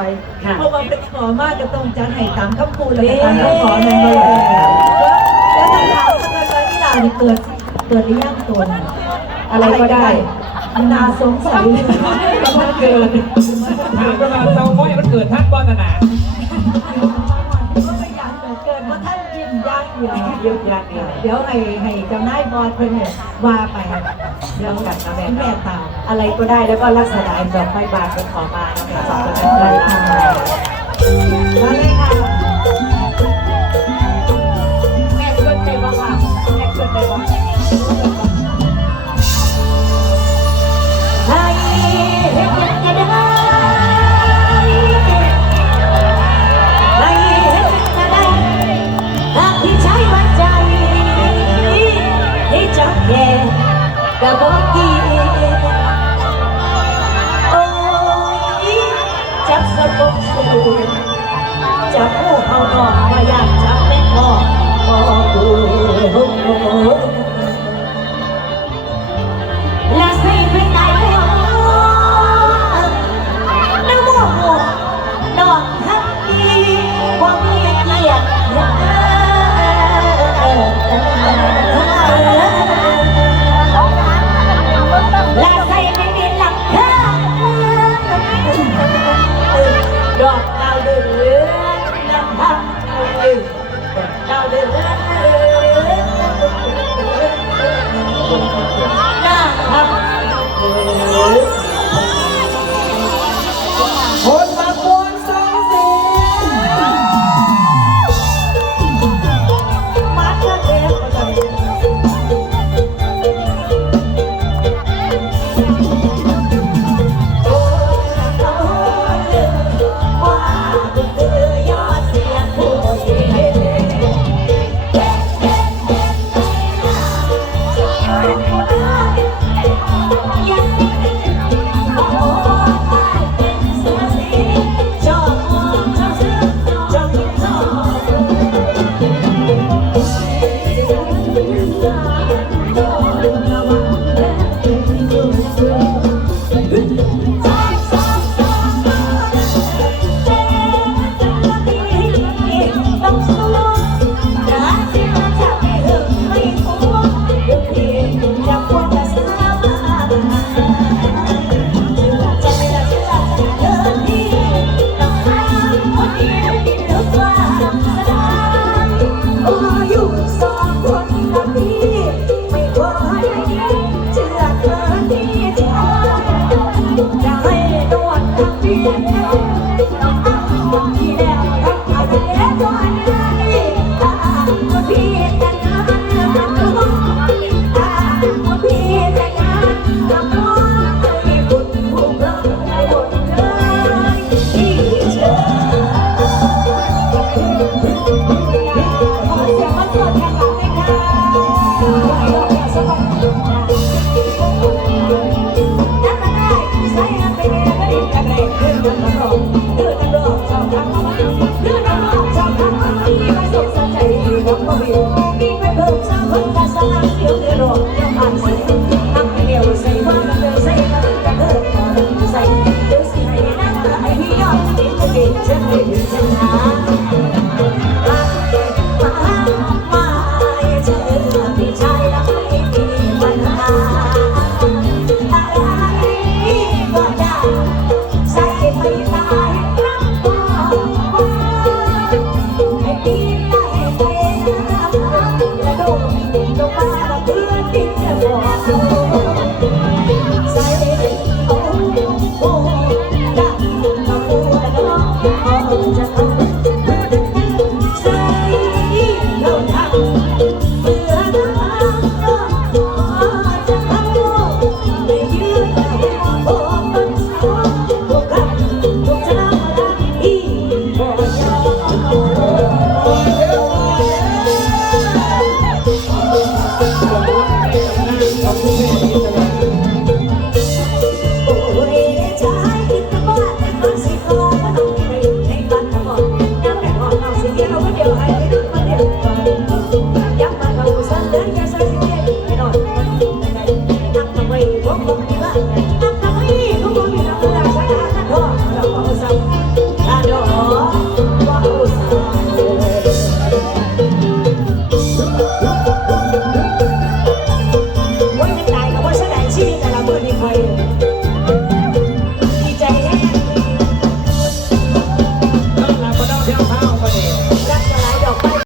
ไปค่ะเพราะว่าเป็นขอมากจะต้องจัดให้ตามคำพูดและตามคำขอในเมืองแล้วถ้าถามว่าเงินที่ลาเนี่ยเกิดเกิดหรือยังตัวน่ะอะไรก็ได้นาสงสัยมันเกิดถามว่าเตาง้อยมันเกิดท่านบ้านนาก็ไม่อยากเกิดเกินเพราะท่านยิ้มยากเดียวเยี่ยมยากเดียวเดี๋ยวให้ให้เจ้านายบอสเพิ่นเนี่ยว่าไปเดี๋ยวกับแม่แม่ตามอะไรก็ได้แล้วก็ลักษณะดอกไม้บานเป็นของมานะคะสองคนนั้นเลยค่ะ ที่จับแค่ก็บ่เกี่โอ้ยจับสะบกสูจับผู้เขานอนมาอยากจับแม่พ่อพ่อกู อยู่สองคนกับพี่ ไม่เคยเชื่อเธอที่ใจจะให้นวดกับพี่ เสีย